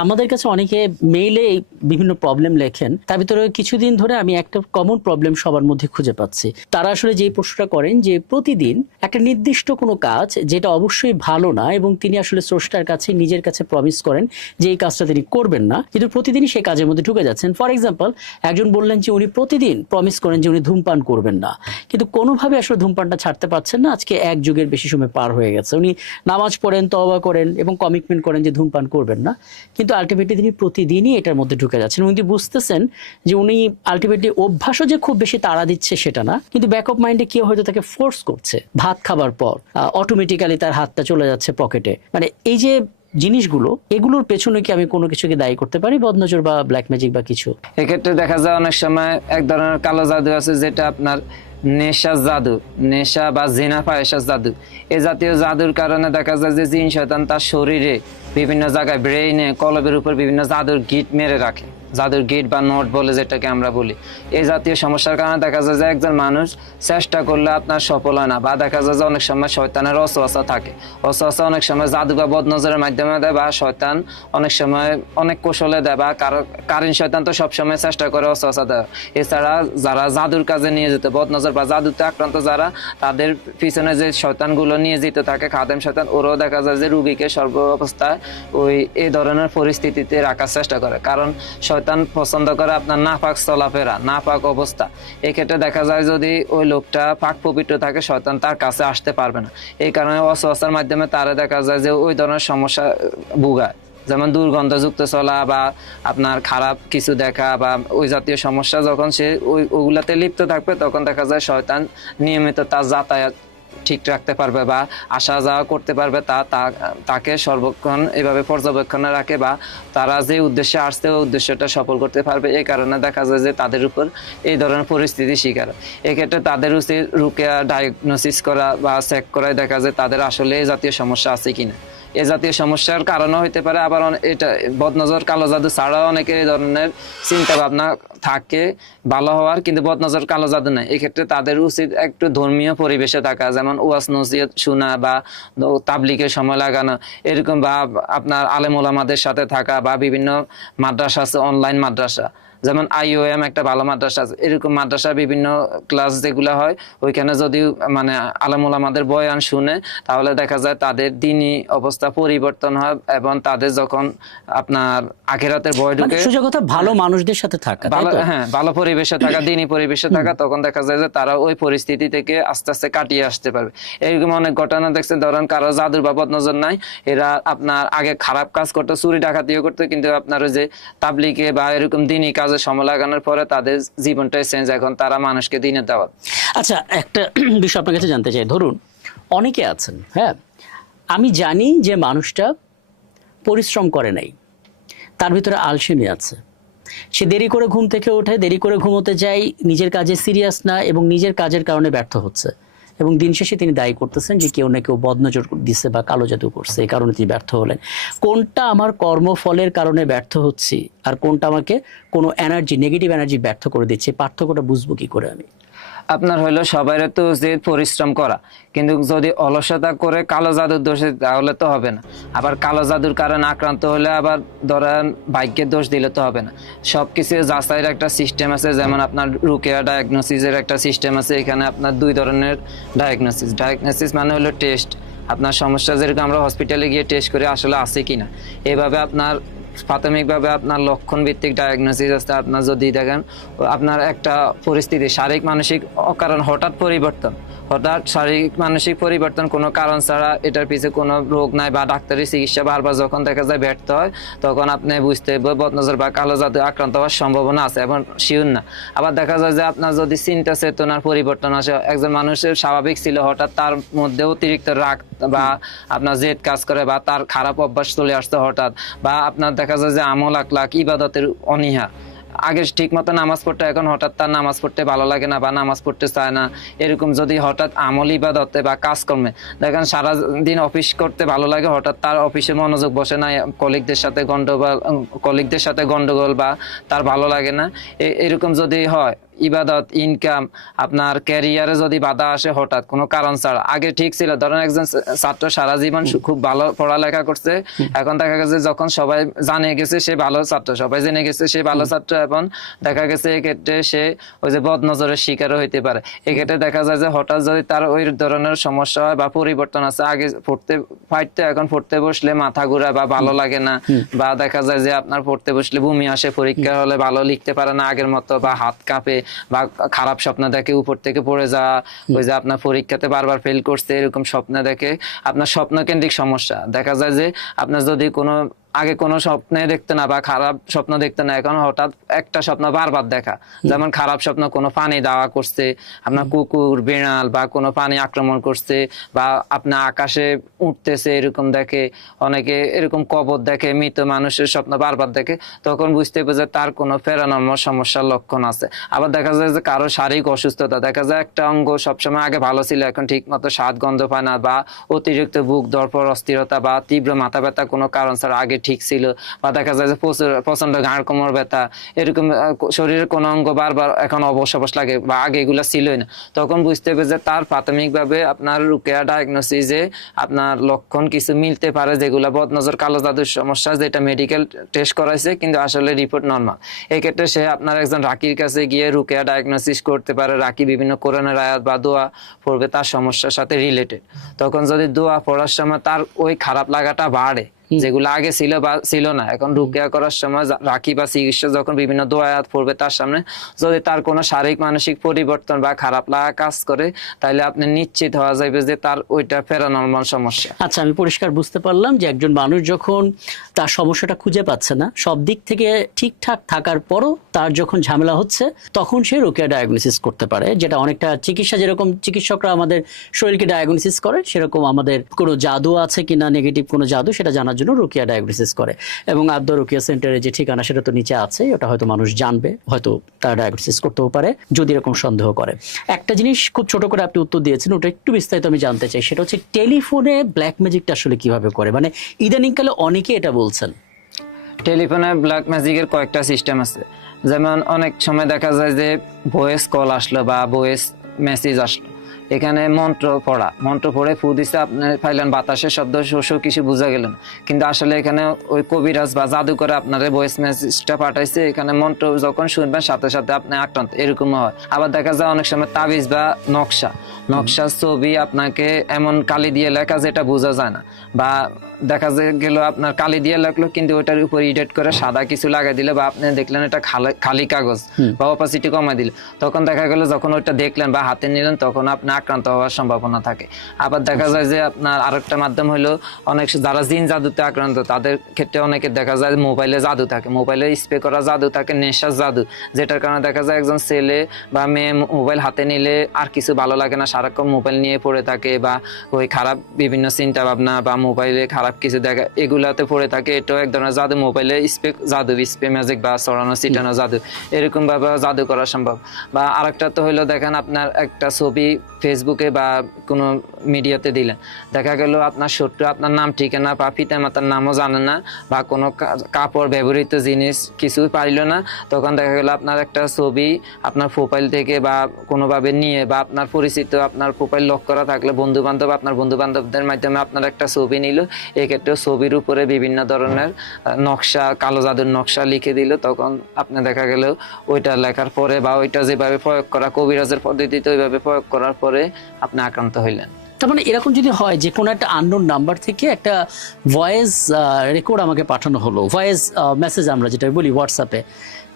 আমাদের কাছে অনেকে মেইলে বিভিন্ন প্রবলেম লেখেন, তার ভিতরে কিছুদিন ধরে আমি একটা কমন প্রবলেম সবার মধ্যে খুঁজে পাচ্ছি। তারা আসলে যে প্রশ্নটা করেন যে প্রতিদিন একটা নির্দিষ্ট কোনো কাজ যেটা অবশ্যই ভালো না এবং তিনি আসলে স্রষ্টার কাছে নিজের কাছে প্রমিস করেন যে এই কাজটা তিনি করবেন না, কিন্তু প্রতিদিনই সেই কাজের মধ্যে ঢুকে যাচ্ছেন। ফর এক্সাম্পল, একজন বললেন যে উনি প্রতিদিন প্রমিস করেন যে উনি ধূমপান করবেন না, কিন্তু কোনোভাবে আসলে ধূমপানটা ছাড়তে পারছেন না। আজকে 1 যুগের বেশি সময় পার হয়ে গেছে, উনি নামাজ পড়েন, তওবা করেন এবং কমিটমেন্ট করেন যে ধূমপান করবেন না, কিন্তু আলটিমেটলি তিনি প্রতিদিনই এটার মধ্যে ঢুকে যাচ্ছেন। উনি বুঝতেছেন যে উনি আলটিমেটলি অভ্যাসও যে খুব বেশি তাড়া দিচ্ছে সেটা না, কিন্তু ব্যাক অফ মাইন্ডে কেউ হয়তো তাকে ফোর্স করছে। ভাত খাবার পর অটোমেটিক্যালি তার হাতটা চলে যাচ্ছে পকেটে। মানে এই যে জিনিসগুলো, এগুলোর পেছনে কি আমি কোনো কিছুকে দায়ী করতে পারি, বদনজর বা ব্ল্যাক ম্যাজিক বা কিছু? এক্ষেত্রে দেখা যায় অনেক সময় এক ধরনের কালো জাদু আছে যেটা আপনার নেশা জাদু, নেশা বা জিনা ফাহেসা জাদু। এই জাতীয় জাদুর কারণে দেখা যায় যে জিন শয়তান তার শরীরে বিভিন্ন জায়গায় ব্রেইনে কলবের উপর বিভিন্ন জাদুর গিট মেরে রাখে, জাদুর গিট বা নোট বলে যেটাকে আমরা বলি। এই জাতীয় সমস্যার কারণে দেখা যায় যে একজন মানুষ চেষ্টা করলে আপনার সফল হয় না, বা দেখা যায় যে অনেক সময় শয়তানের অসওয়াসা থাকে। অসওয়াসা অনেক সময় জাদু বা বদনজরের মাধ্যমে দেয়, বা শয়তান অনেক সময় অনেক কৌশলে দেয়, বা কারণ শয়তান তো সবসময় চেষ্টা করে অসওয়াসা দেয়। এছাড়া যারা জাদুর কাজে নিয়ে যেত, বদনজর বা জাদুতে আক্রান্ত যারা, তাদের পিছনে যে শয়তানগুলো নিয়ে যেতে থাকে, খাদেম শয়তান, ওরাও দেখা যায় যে রুগীকে সর্ব অবস্থায় এই ধরনের পরিস্থিতিতে রাখার চেষ্টা করে। কারণ শয়তান পছন্দ করে আপনার নাপাক চলাফেরা, নাপাক অবস্থা। এক্ষেত্রে দেখা যায় যদি ওই লোকটা পাক পবিত্র থাকে, শয়তান তার কাছে আসতে পারবে না। এই কারণে ওয়াসওয়াসার মাধ্যমে তারা দেখা যায় যে ওই ধরনের সমস্যা ভোগায়, যেমন দুর্গন্ধযুক্ত চলা বা আপনার খারাপ কিছু দেখা বা ওই জাতীয় সমস্যা। যখন সে ওগুলাতে লিপ্ত থাকবে তখন দেখা যায় শয়তান নিয়মিত তার যাতায়াত ঠিক রাখতে পারবে বা আসা যাওয়া করতে পারবে, তাকে সর্বক্ষণ এভাবে পর্যবেক্ষণে রাখে, বা তারা যে উদ্দেশ্যে আসছে ওই উদ্দেশ্যটা সফল করতে পারবে। এই কারণে দেখা যায় যে তাদের উপর এই ধরনের পরিস্থিতি শিকার। এক্ষেত্রে তাদের উচিত রুকিয়া ডায়াগনোসিস করা বা চেক করায় দেখা যায় তাদের আসলে এই জাতীয় সমস্যা আছে কিনা। এ জাতীয় সমস্যার কারণও হইতে পারে। আবার এটা বদনজর কালো জাদু ছাড়াও অনেকের এই ধরনের চিন্তা ভাবনা থাকে ভালো হওয়ার, কিন্তু বদনজর কালো জাদু নাই। এক্ষেত্রে তাদের উচিত একটু ধর্মীয় পরিবেশে থাকা, যেমন ওয়াজ নসিহত শোনা বা তাবলিগের সময় লাগানো এরকম, বা আপনার আলেম ওলামাদের সাথে থাকা, বা বিভিন্ন মাদ্রাসা আছে, অনলাইন মাদ্রাসা, যেমন IOM একটা ভালো মাদ্রাসা আছে। এরকম মাদ্রাসা বিভিন্ন ক্লাস যেগুলো হয় ওইখানে যদি মানে আলেম ওলামাদের বয়ান শুনে, তাহলে দেখা যায় তাদের দ্বীনি অবস্থা পরিবর্তন হয় এবং তাদের যখন আপনার আখিরাতের ভয় ঢুকে, সোজা কথা ভালো মানুষদের সাথে থাকা, ভালো পরিবেশে থাকা, দ্বীনি পরিবেশে থাকা, তখন দেখা যায় যে তারা ওই পরিস্থিতি থেকে আস্তে আস্তে কাটিয়ে আসতে পারবে। এরকম অনেক ঘটনা দেখছেন, ধরেন কারো জাদুর বা বদনজর নাই, এরা আপনার আগে খারাপ কাজ করতো, চুরি ডাকাতিও করতো, কিন্তু আপনার ওই যে তাবলিগে বা এরকম দ্বীনি কাজে সময় লাগানোর পরে তাদের জীবনটাই চেঞ্জ, এখন তারা মানুষকে দিনের দাওয়াত। আচ্ছা, একটা বিষয় আপনার কাছে জানতে চাই। ধরুন অনেকে আছেন, হ্যাঁ, আমি জানি যে মানুষটা পরিশ্রম করে নাই, তার ভিতরে আলসেমি আছে, সে দেরি করে ঘুম থেকে ওঠে, দেরি করে ঘুমোতে যায়, নিজের কাজে সিরিয়াস না এবং নিজের কাজের কারণে ব্যর্থ হচ্ছে, এবং দিন শেষে তিনি দায়ী করতেছেন যে কেউ না কেউ বদনজর দিচ্ছে বা কালো জাদু করছে, এই কারণে তিনি ব্যর্থ হলেন। কোনটা আমার কর্মফলের কারণে ব্যর্থ হচ্ছি আর কোনটা আমাকে কোনো এনার্জি, নেগেটিভ এনার্জি ব্যর্থ করে দিচ্ছে, পার্থক্যটা বুঝবো কি করে আমি? আপনার হলো সবাই তো উচিত পরিশ্রম করা, কিন্তু যদি অলসতা করে কালো জাদুর দোষে তাহলে তো হবে না। আবার কালো জাদুর কারণে আক্রান্ত হলে আবার ধরেন ভাগ্যের দোষ দিলে তো হবে না। সবকিছু যাচাইয়ের একটা সিস্টেম আছে, যেমন আপনার রুকেয়া ডায়াগনোসিসের একটা সিস্টেম আছে। এখানে আপনার দুই ধরনের ডায়াগনোসিস মানে হলো টেস্ট, আপনার সমস্যা যেরকম আমরা হসপিটালে গিয়ে টেস্ট করে আসলে আছে কিনা, এভাবে আপনার প্রাথমিকভাবে আপনার লক্ষণ ভিত্তিক ডায়াগনোসিস আছে। আপনার যদি দেখেন আপনার একটা পরিস্থিতি শারীরিক মানসিক অকারণ হঠাৎ শারীরিক মানসিক পরিবর্তন কোনো কারণ ছাড়া, এটার পিছনে কোনো রোগ নাই বা ডাক্তারি চিকিৎসা বারবার যখন দেখা যায় ব্যর্থ হয়, তখন আপনি বুঝতে হবে বদনজর বা কালো জাদু আক্রান্ত হওয়ার সম্ভাবনা আছে এবং শিওর না। আবার দেখা যায় যে আপনার যদি চিন্তা চেতনার পরিবর্তন আসে, একজন মানুষের স্বাভাবিক ছিল হঠাৎ তার মধ্যে অতিরিক্ত রাগ বা আপনার জেদ কাজ করে বা তার খারাপ অভ্যাস চলে আসছে হঠাৎ, বা আপনার দেখা যায় যে আমল আখলাক ইবাদতের অনীহা, আগে ঠিক মতো নামাজ পড়তে এখন হঠাৎ তার নামাজ পড়তে ভালো লাগে না বা নামাজ পড়তে চায় না, এরকম যদি হঠাৎ আমল ইবাদতে বা কাজকর্মে দেখেন সারাদিন অফিস করতে ভালো লাগে, হঠাৎ তার অফিসে মনোযোগ বসে না, কলিগদের সাথে গন্ডগোল বা তার ভালো লাগে না, এরকম যদি হয়, ইবাদত ইনকাম আপনার ক্যারিয়ারে যদি বাধা আসে হঠাৎ কোনো কারণ ছাড়া, আগে ঠিক ছিল, ধরেন একজন ছাত্র সারা জীবন খুব ভালো পড়ালেখা করছে, এখন দেখা গেছে যখন সবাই জানে গেছে সে ভালো ছাত্র, সবাই জেনে গেছে সে ভালো ছাত্র, এখন দেখা গেছে এক্ষেত্রে সে ওই যে বদনজরের শিকারও হইতে পারে। এক্ষেত্রে দেখা যায় যে হঠাৎ যদি তার ওই ধরনের সমস্যা হয় বা পরিবর্তন আছে, আগে ফাইটতে এখন পড়তে বসলে মাথা ঘুরা বা ভালো লাগে না, বা দেখা যায় যে আপনার পড়তে বসলে বমি আসে, পরীক্ষা হলে ভালো লিখতে পারে না আগের মতো, বা হাত কাঁপে, বা খারাপ স্বপ্ন দেখে উপর থেকে পড়ে যাওয়া, ওই যে আপনার পরীক্ষাতে বারবার ফেল করছে এরকম স্বপ্ন দেখে, আপনার স্বপ্নকেন্দ্রিক সমস্যা। দেখা যায় যে আপনার যদি কোনো আগে কোনো স্বপ্নে দেখতে না বা খারাপ স্বপ্ন দেখতে না, এখন হঠাৎ একটা স্বপ্ন বারবার দেখা, যেমন খারাপ স্বপ্ন কোনো পানি দাওয়া করছে, আপনার কুকুর বিড়াল বা কোনো পানি আক্রমণ করছে, বা আপনার আকাশে উঠতেছে এরকম দেখে, অনেকে এরকম কবর দেখে, মৃত মানুষের স্বপ্ন বারবার দেখে, তখন বুঝতে হবে যে তার কোনো প্যারানর্মাল সমস্যার লক্ষণ আছে। আবার দেখা যায় যে কারো শারীরিক অসুস্থতা, দেখা যায় একটা অঙ্গ সবসময় আগে ভালো ছিল, এখন ঠিক মতো স্বাদ গন্ধ পায় না, বা অতিরিক্ত বুক দরপর অস্থিরতা বা তীব্র মাথা ব্যথা কোনো কারণ ছাড়া আগে ঠিক ছিল, বা দেখা যায় যে প্রচন্ড ঘাড় কোমর ব্যথা, এরকম শরীরের কোনো অঙ্গ বারবার এখন অবশ লাগে বা আগে এগুলা ছিলই না, তখন বুঝতে হবে যে তার প্রাথমিকভাবে আপনার রুকেয়া ডায়াগনোসিসে আপনার লক্ষণ কিছু মিলতে পারে, যেগুলো বদনজর কালো জাদুর সমস্যা, যেটা মেডিকেল টেস্ট করাইছে কিন্তু আসলে রিপোর্ট নরমাল। এক্ষেত্রে সে আপনার একজন রাকির কাছে গিয়ে রুকেয়া ডায়াগনোসিস করতে পারে, রাকি বিভিন্ন কোরআনের আয়াত বা দোয়া পড়বে তার সমস্যার সাথে রিলেটেড। তখন যদি দোয়া পড়ার সময় তার ওই খারাপ লাগাটা বাড়ে, যেগুলো আগে ছিল বা ছিল না, এখন রুকিয়া করার সময় রাখি বা চিকিৎসা যখন বিভিন্ন দোয়ায়াত পড়বে তার সামনে, যদি তার কোনো শারীরিক মানসিক পরিবর্তন বা খারাপ লাগা কাজ করে, তাহলে আপনি নিশ্চিত হওয়া যাবে যে তার ওইটা প্যারানরমাল সমস্যা। আচ্ছা, আমি পরিষ্কার বুঝতে পারলাম যে একজন মানুষ যখন তার সমস্যাটা খুঁজে পাচ্ছে না, সব দিক থেকে ঠিকঠাক থাকার পরও তার যখন ঝামেলা হচ্ছে, তখন সে রোকেয়া ডায়াগনোসিস করতে পারে, যেটা অনেকটা চিকিৎসা, যেরকম চিকিৎসকরা আমাদের শরীরকে ডায়াগনোসিস করে, সেরকম আমাদের কোনো জাদু আছে কিনা, নেগেটিভ কোনো জাদু, সেটা জানার জন্য রোকেয়া ডায়াগনোসিস করে। এবং আদ্য রোকেয়া সেন্টারের যে ঠিকানা সেটা তো নিচে আছে, ওটা হয়তো মানুষ জানবে, হয়তো তারা ডায়াগনোসিস করতেও পারে যদি এরকম সন্দেহ করে। একটা জিনিস খুব ছোট করে আপনি উত্তর দিয়েছেন, ওটা একটু বিস্তারিত আমি জানতে চাই, সেটা হচ্ছে টেলিফোনে ব্ল্যাক ম্যাজিকটা আসলে কিভাবে করে, মানে ইদানিংকালে অনেকে এটা বলছেন। টেলিফোনে ব্ল্যাক ম্যাজিকের কয়েকটা সিস্টেম আছে, যেমন অনেক সময় দেখা যায় যে ভয়েস কল আসলো বা ভয়েস মেসেজ আসলো, এখানে মন্ত্র পড়ে ফু দিছে, আপনি পাইলেন বাতাসের শব্দ, শস্য কিছু বোঝা গেল না, কিন্তু আসলে এখানে ওই কবিরাজ বা জাদু করে আপনার ভয়েস মেসেজটা পাঠাইছে, এখানে মন্ত্র যখন শুনবেন সাথে সাথে আপনি আক্রান্ত, এরকম হয়। আবার দেখা যায় অনেক সময় তাবিজ বা নকশার ছবি আপনাকে এমন কালি দিয়ে লেখা যেটা বোঝা যায় না, বা দেখা গেল আপনার কালি দিয়ে লাগলো কিন্তু ওটার উপর এডিট করে সাদা কিছু লাগাই দিলে, বা আপনি দেখলেন এটা খালি কাগজ বা অপাসিটি কমাই দিলে, তখন দেখা গেল যখন ওইটা দেখলেন বা হাতে নিলেন তখন আপনি আক্রান্ত হওয়ার সম্ভাবনা থাকে। আবার দেখা যায় যে আপনার আরেকটা মাধ্যম হলো, অনেক যারা জিন জাদুতে আক্রান্ত তাদের ক্ষেত্রে অনেকে দেখা যায় মোবাইলে জাদু থাকে, মোবাইলে স্প্রে করা জাদু থাকে, নেশার জাদু, যেটার কারণে দেখা যায় একজন ছেলে বা মেয়ে মোবাইল হাতে নিলে আর কিছু ভালো লাগে না, সারাক্ষণ মোবাইল নিয়ে পড়ে থাকে, বা ওই খারাপ বিভিন্ন চিন্তা ভাবনা বা মোবাইলে খারাপ কিছু দেখা এগুলাতে পড়ে থাকে, এটাও এক ধরনের জাদু, মোবাইলে স্প্রে ম্যাজিক বা ছড়ানো ছিটানো জাদু, এরকম ভাবে জাদু করা সম্ভব। বা আরেকটা তো হইলো দেখেন আপনার একটা ছবি ফেসবুকে বা কোনো মিডিয়াতে দিলেন, দেখা গেল আপনার শত্রু আপনার নাম ঠিকানা বা পিতা মাতার নামও জানে না বা কোনো কাপড় ব্যবহৃত জিনিস কিছুই পাইল না, তখন দেখা গেল আপনার একটা ছবি আপনার প্রোফাইল থেকে বা কোনোভাবে নিয়ে বা আপনার পরিচিত আপনার প্রোফাইল লক করা থাকলে বন্ধু বান্ধব আপনার বন্ধু বান্ধবদের মাধ্যমে আপনার একটা ছবি নিল, এক্ষেত্রে ছবির উপরে বিভিন্ন ধরনের নকশা, কালো জাদুর নকশা লিখে দিল, তখন আপনি দেখা গেল ওইটা লেখার পরে বা ওইটা যেভাবে প্রয়োগ করা কবিরাজের পদ্ধতিতে ওইভাবে প্রয়োগ করার পরে আপনি আক্রান্ত হইলেন। তার মানে এরকম যদি হয় যে কোনো একটা আননোন নাম্বার থেকে একটা ভয়েস রেকর্ড আমাকে পাঠানো হলো, ভয়েস মেসেজ আমরা যেটা বলি হোয়াটসঅ্যাপে,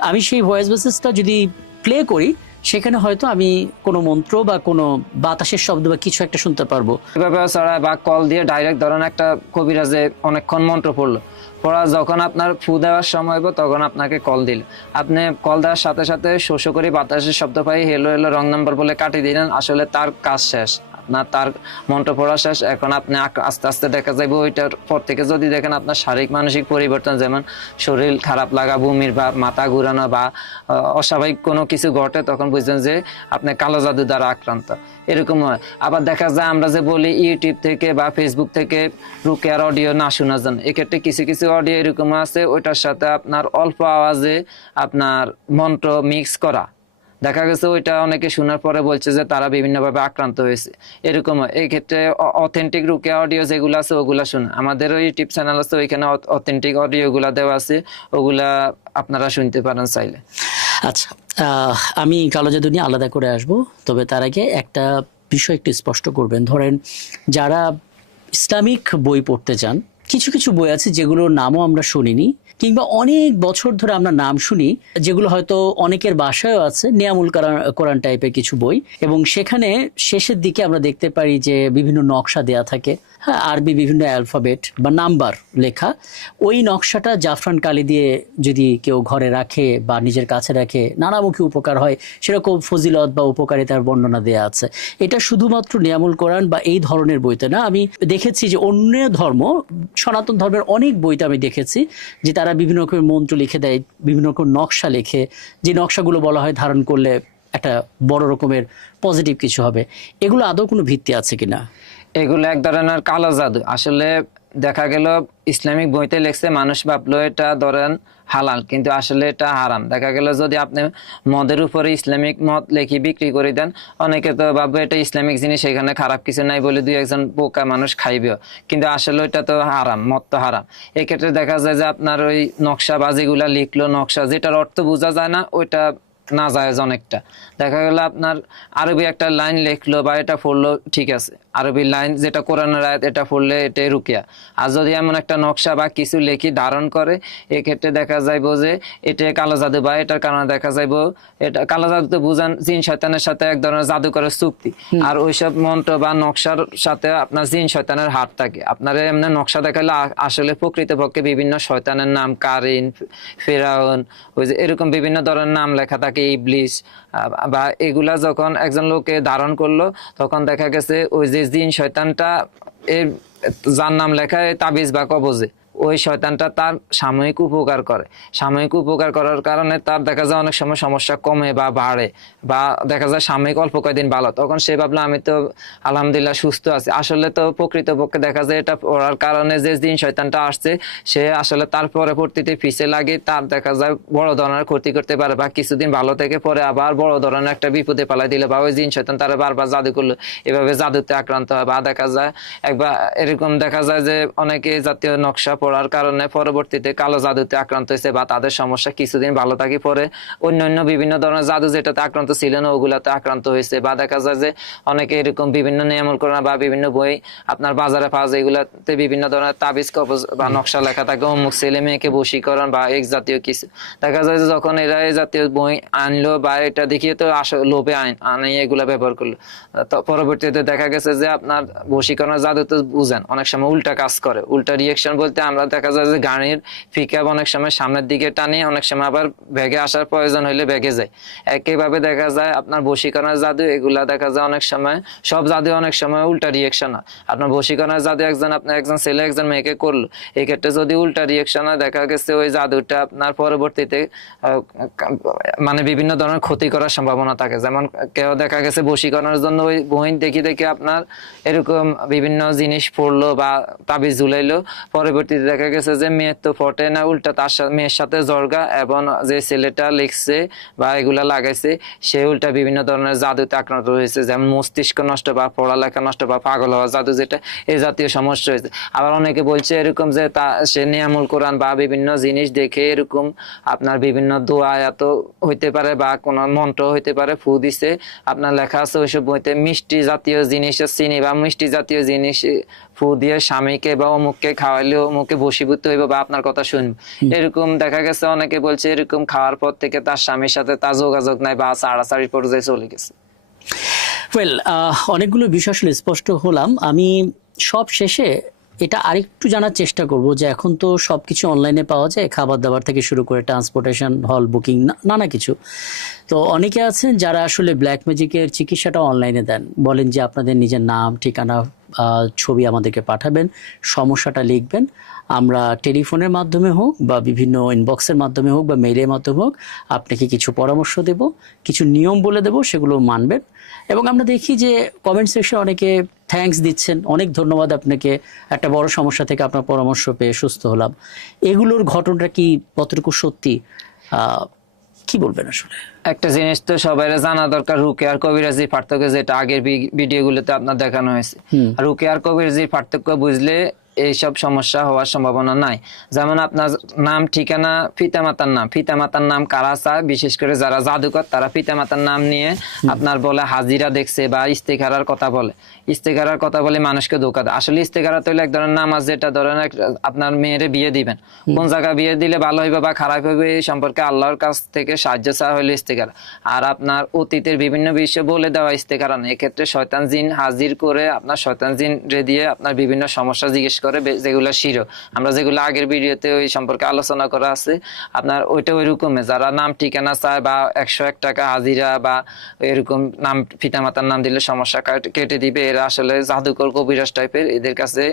আমি সেই ভয়েস মেসেজটা যদি প্লে করি, সেখানে হয়তো আমি কোনো মন্ত্র বা কোনো বাতাসের শব্দ বা কিছু একটা শুনতে পারবো। এভাবে ছাড়া বা কল দিয়ে ডাইরেক্ট ধরেন একটা কবিরাজে অনেকক্ষণ মন্ত্র পড়লো, পড়া যখন আপনার ফু দেওয়ার সময় হবে তখন আপনাকে কল দিল, আপনি কল দেওয়ার সাথে সাথে শোষ করে বাতাসের শব্দ পাই হেলো হেলো রং নাম্বার বলে কাটিয়ে দিলেন, আসলে তার কাজ শেষ, আপনার তার মন্ত্র পড়া শেষ। এখন আপনি আস্তে আস্তে দেখা যাবে ওইটার পর থেকে যদি দেখেন আপনার শারীরিক মানসিক পরিবর্তন, যেমন শরীর খারাপ লাগা, বমির বা মাথা ঘুরানো বা অস্বাভাবিক কোনো কিছু ঘটে, তখন বুঝবেন যে আপনি কালো জাদু দ্বারা আক্রান্ত, এরকম হয়। আবার দেখা যায় আমরা যে বলি ইউটিউব থেকে বা ফেসবুক থেকে রুকিয়ার অডিও না শোনার জন্য, এক্ষেত্রে কিছু কিছু অডিও এরকম আছে ওইটার সাথে আপনার অল্প আওয়াজে আপনার মন্ত্র মিক্স করা, দেখা গেছে ওইটা অনেকে শোনার পরে বলছে যে তারা বিভিন্নভাবে আক্রান্ত হয়েছে, এরকম। এই ক্ষেত্রে অথেন্টিক রুকিয়া অডিও যেগুলো আছে ওগুলা শুনে, আমাদেরও ইউটিউব চ্যানেল আছে ওইখানে অথেন্টিক অডিও গুলা দেওয়া আছে, ওগুলা আপনারা শুনতে পারেন চাইলে। আচ্ছা, আমি কালো জাদু নিয়ে আলাদা করে আসব, তবে তার আগে একটা বিষয় একটু স্পষ্ট করবেন। ধরেন যারা ইসলামিক বই পড়তে চান, কিছু কিছু বই আছে যেগুলোর নামও আমরা শুনিনি, কিংবা অনেক বছর ধরে আমরা নাম শুনি, যেগুলো হয়তো অনেকের বাসায়ও আছে, নিয়ামুল কোরআন টাইপের কিছু বই, এবং সেখানে শেষের দিকে আমরা দেখতে পারি যে বিভিন্ন নকশা দেয়া থাকে, হ্যাঁ, আরবি বিভিন্ন অ্যালফাবেট বা নাম্বার লেখা। ওই নকশাটা জাফরান কালি দিয়ে যদি কেউ ঘরে রাখে বা নিজের কাছে রাখে, নানামুখী উপকার হয়, সেরকম ফজিলত বা উপকারিতার বর্ণনা দেয়া আছে। এটা শুধুমাত্র নিয়ামুল কোরআন বা এই ধরনের বইতে না, আমি দেখেছি যে অন্য ধর্ম, সনাতন ধর্মের অনেক বইতে আমি দেখেছি যে তারা বিভিন্ন রকমের মন্ত্র লিখে দেয়, বিভিন্ন রকম নকশা লেখে, যে নকশাগুলো বলা হয় ধারণ করলে একটা বড় রকমের পজিটিভ কিছু হবে। এগুলো আদৌ কোনো ভিত্তি আছে কিনা? এগুলো এক ধরনের কালো জাদু। আসলে দেখা গেল ইসলামিক বইতে লেখছে, মানুষ ভাবলো এটা ধরেন হালাল, কিন্তু আসলে এটা হারাম। দেখা গেল যদি আপনি মদের উপরে ইসলামিক মদ লেখি বিক্রি করে দেন, অনেকে তো ভাববে এটা ইসলামিক জিনিস, এখানে খারাপ কিছু নাই বলে দুই একজন বোকা মানুষ খাইবেও, কিন্তু আসলে এটা তো হারাম, মদ তো হারাম। এক্ষেত্রে দেখা যায় যে আপনার ওই নকশা বা যেগুলা লিখলো, নকশা যেটার অর্থ বোঝা যায় না, ওইটা না যায় অনেকটা। দেখা গেল আপনার আরবি একটা লাইন লিখলো বা এটা পড়লো, ঠিক আছে, আরবি লাইন যেটা কোরআনের আয়াত, এটা পড়লে এটাই রুকিয়া। আর যদি এমন একটা নকশা বা কিছু লেখি ধারণ করে, এক্ষেত্রে দেখা যাইব যে এটা কালো জাদু, বা এটার কারণে দেখা যাইব এটা কালো জাদু তো বুঝান জিন শয়তানের সাথে এক ধরনের জাদুকরের চুক্তি, আর ওইসব মন্ত্র বা নকশার সাথে আপনার জিন শয়তানের হাত থাকে। আপনার এমনি নকশা দেখালে আসলে প্রকৃতপক্ষে বিভিন্ন শয়তানের নাম, কারিন, ফেরাউন, ওই যে এরকম বিভিন্ন ধরনের নাম লেখা থাকে, ইবলিস, বা এগুলা যখন একজন লোকে ধারণ করলো, তখন দেখা গেছে ওই যে জিন শয়তানটা এর যার নাম লেখা তাবিজ বা কবজে, ওই শয়তানটা তার সাময়িক উপকার করে। সাময়িক উপকার করার কারণে তার দেখা যায় অনেক সময় সমস্যা কমে বা বাড়ে, বা দেখা যায় সাময়িক অল্প কয়েকদিন ভালো, তখন সে ভাবলো আমি তো আলহামদুলিল্লাহ সুস্থ আছি। আসলে তো প্রকৃতপক্ষে দেখা যায় এটা পড়ার কারণে যে দিন শয়তানটা আসছে, সে আসলে তার পরবর্তীতে পিছে লাগে, তার দেখা যায় বড় ধরনের ক্ষতি করতে পারে, বা কিছুদিন ভালো থেকে পরে আবার বড় ধরনের একটা বিপদে পালাই দিলে, বা ওই দিন শয়তান তারা বারবার জাদু করলো, এভাবে জাদুতে আক্রান্ত হয়। বা দেখা যায় একবার এরকম দেখা যায় যে অনেকে জাতীয় নকশা পড়ার কারণে পরবর্তীতে কালো জাদুতে আক্রান্ত হয়েছে, বা তাদের সমস্যা কিছুদিন ভালো থাকি পরে অন্যান্য বিভিন্ন ধরনের জাদু যেটাতে আক্রান্ত ছিল না ওগুলাতে আক্রান্ত হয়েছে। বা দেখা যায় যে অনেকে এরকম বিভিন্ন নিয়মল করা বা বিভিন্ন বই আপনার বাজারে পাওয়া যায়, এগুলাতে বিভিন্ন ধরনের তাবিজ কবজ বা নকশা লেখা থাকে, অমুক ছেলে মেয়েকে বশীকরণ বা এক জাতীয় কিছু। দেখা যায় যে যখন এরা এই জাতীয় বই আনলো বা এটা দেখিয়ে তো লোভে আনে এগুলা ব্যবহার করলো, তো পরবর্তীতে দেখা গেছে যে আপনার বশীকরণের জাদু তো বুঝেন অনেক সময় উল্টা কাজ করে। উল্টা রিয়েকশন বলতে আমরা আমরা দেখা যায় যে গাড়ির পিকআপ অনেক সময় সামনের দিকে টানি, অনেক সময় আবার ব্যাগে আসার প্রয়োজন হইলে ব্যাগে যায়। একইভাবে দেখা যায় আপনার বশীকরণের জাদু, এগুলা দেখা যায় অনেক সময়, সব জাদু অনেক সময় উল্টা রিয়েকশন হয়। আপনার বশীকরণের জাদু আপনার একজন ছেলে একজন মেয়েকে করলো, এই ক্ষেত্রে যদি উল্টা রিয়েকশন হয়, দেখা গেছে ওই জাদুটা আপনার পরবর্তীতে মানে বিভিন্ন ধরনের ক্ষতি করার সম্ভাবনা থাকে। যেমন কেউ দেখা গেছে বশীকরণের জন্য ওই বহিন দেখি দেখে আপনার এরকম বিভিন্ন জিনিস পড়লো বা তাবিজ ঝুলাইলো, পরবর্তীতে দেখা গেছে যে মেয়ের তো ফটে না, উল্টা তার মেয়ের সাথে জর্গা, এবং যে ছেলেটা লিখছে বা এগুলা লাগাইছে সে উল্টা বিভিন্ন ধরনের জাদুতে আক্রান্ত হয়েছে, যেমন মস্তিষ্ক নষ্ট বা পড়ালেখা নষ্ট বা পাগল হওয়া জাদু, যেটা এই জাতীয় সমস্যা হয়েছে। আবার অনেকে বলছে এরকম যে সে নিয়ামুল কোরআন বা বিভিন্ন জিনিস দেখে এরকম আপনার বিভিন্ন দোয়া এত হইতে পারে বা কোন মন্ত্র হইতে পারে, ফু দিছে, আপনার লেখা আছে ওইসব বইতে মিষ্টি জাতীয় জিনিস, চিনি বা মিষ্টি জাতীয় জিনিস ফু দিয়ে স্বামীকে বা অমুককে খাওয়াইলে অমুকে বশীভূত হইব বা আপনার কথা শুনবে। এরকম দেখা গেছে অনেকে বলছে এরকম খাওয়ার পর থেকে তার স্বামীর সাথে তার যোগাযোগ নাই বা ছাড়াছাড়ির পর্যায়ে চলে গেছে। ওয়েল, অনেকগুলো বিষয় আসলে স্পষ্ট হলাম। আমি সব শেষে এটা আরেকটু জানার চেষ্টা করব যে এখন তো সবকিছু অনলাইনে পাওয়া যায়, খাবার দাবার থেকে শুরু করে ট্রান্সপোর্টেশন, হল বুকিং, নানা কিছু। তো অনেকে আছেন যারা আসলে ব্ল্যাক ম্যাজিকের চিকিৎসাটা অনলাইনে দেন, বলেন যে আপনাদের নিজের নাম ঠিকানা ছবি আমাদেরকে পাঠাবেন, সমস্যাটা লিখবেন, আমরা টেলিফোনের মাধ্যমে হোক বা বিভিন্ন ইনবক্সের মাধ্যমে হোক বা মেইলের মাধ্যমে হোক আপনাকে কিছু পরামর্শ দেব, কিছু নিয়ম বলে দেব, সেগুলো মানবেন। এবং আমরা দেখি যে কমেন্ট সেকশনে অনেকে থ্যাঙ্কস দিচ্ছেন, অনেক ধন্যবাদ আপনাকে, একটা বড় সমস্যা থেকে আপনার পরামর্শ পেয়ে সুস্থ হলাম। এগুলোর ঘটনাটা কি কতটুকু সত্যি, কি বলবেন আসলে? একটা জিনিস তো সবাই জানা দরকার, রুকে আর কবিরাজির পার্থক্য, যেটা আগের ভিডিওগুলোতে আপনার দেখানো হয়েছে। রুকে আর কবিরাজির পার্থক্য বুঝলে এইসব সমস্যা হওয়ার সম্ভাবনা নাই। যেমন আপনার নাম ঠিকানা, পিতামাতার নাম কারা চায়, বিশেষ করে যারা জাদুকর তারা পিতামাতার নাম নিয়ে আপনার বলে হাজিরা দেখছে বা ইস্তেখারার কথা বলে, মানুষকে ধোকা দেয়। আসলে ইস্তেখারা তো এক ধরনের নামাজ, যেটা ধরেন আপনার মেয়েরে বিয়ে দিবেন, কোন জায়গায় বিয়ে দিলে ভালো হইবে বা খারাপ হইবে এই সম্পর্কে আল্লাহর কাছ থেকে সাহায্য চাওয়া হইলে ইস্তেখারা। আর আপনার অতীতের বিভিন্ন বিষয় বলে দেওয়া ইস্তেখারা নেই। এক্ষেত্রে শয়তান জিন হাজির করে আপনার শয়তান জিন রে দিয়ে আপনার বিভিন্ন সমস্যা জিজ্ঞেস করে, যেগুলো শিরক, আমরা যেগুলো আগের ভিডিওতে ওই সম্পর্কে আলোচনা করা আছে, আপনার ওইটা ওই রকমের যারা নাম ঠিকানা চায় বা 101 টাকা হাজিরা বা এরকম নাম পিতামাতার নাম দিলে সমস্যা কেটে দিবে, এরা আসলে জাদুকর কবিরাজ টাইপের। এদের কাছে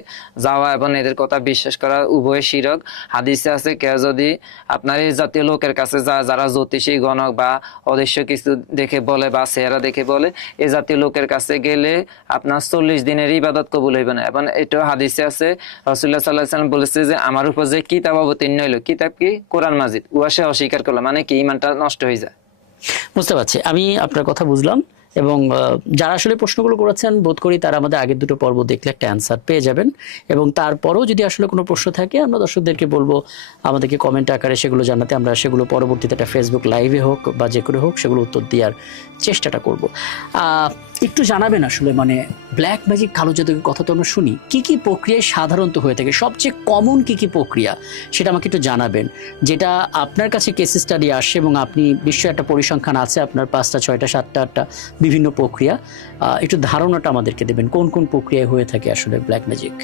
যাওয়া এবং এদের কথা বিশ্বাস করা উভয় শিরক। হাদিসে আছে কেউ যদি আপনার এই জাতীয় লোকের কাছে যায় যারা জ্যোতিষী গণক বা অদৃশ্য কিছু দেখে বলে বা চেহারা দেখে বলে, এই জাতীয় লোকের কাছে গেলে আপনার 40 দিনের ইবাদত কবুল হইবে না। এবং এটাও হাদিসে আছে, রাসূলুল্লাহ সাল্লাল্লাহু আলাইহি ওয়াসাল্লাম বলেছে যে আমার উপর যে কিতাব অবতীর্ণ হইলো, কিতাব কি? কোরআন মাজিদ, উহা সে অস্বীকার করলো, মানে কি ইমানটা নষ্ট হয়ে যায়। বুঝতে পারছি, আমি আপনার কথা বুঝলাম। এবং যারা আসলে প্রশ্নগুলো করেছেন বোধ করি তারা আমাদের আগের দুটো পর্ব দেখলে একটা অ্যান্সার পেয়ে যাবেন। এবং তারপরেও যদি আসলে কোনো প্রশ্ন থাকে আমরা দর্শকদেরকে বলবো আমাদেরকে কমেন্ট আকারে সেগুলো জানাতে, আমরা সেগুলো পরবর্তীতে একটা ফেসবুক লাইভে হোক বা যে করে হোক সেগুলো উত্তর দেওয়ার চেষ্টাটা করব। একটু জানাবেন আসলে মানে ব্ল্যাক ম্যাজিক, কালো জাদুর কথা তো আমরা শুনি, কি কি প্রক্রিয়ায় সাধারণত হয়ে থাকে, সবচেয়ে কমন কি কি প্রক্রিয়া সেটা আমাকে একটু জানাবেন, যেটা আপনার কাছে কেস স্টাডি আসে এবং আপনি বিশ্বের একটা পরিসংখ্যান আছে আপনার 5টা 6টা 7টা 8টা বিভিন্ন প্রক্রিয়া, একটু ধারণাটা আমাদেরকে দেবেন কোন কোন প্রক্রিয়ায় হয়ে থাকে আসলে ব্ল্যাক ম্যাজিক।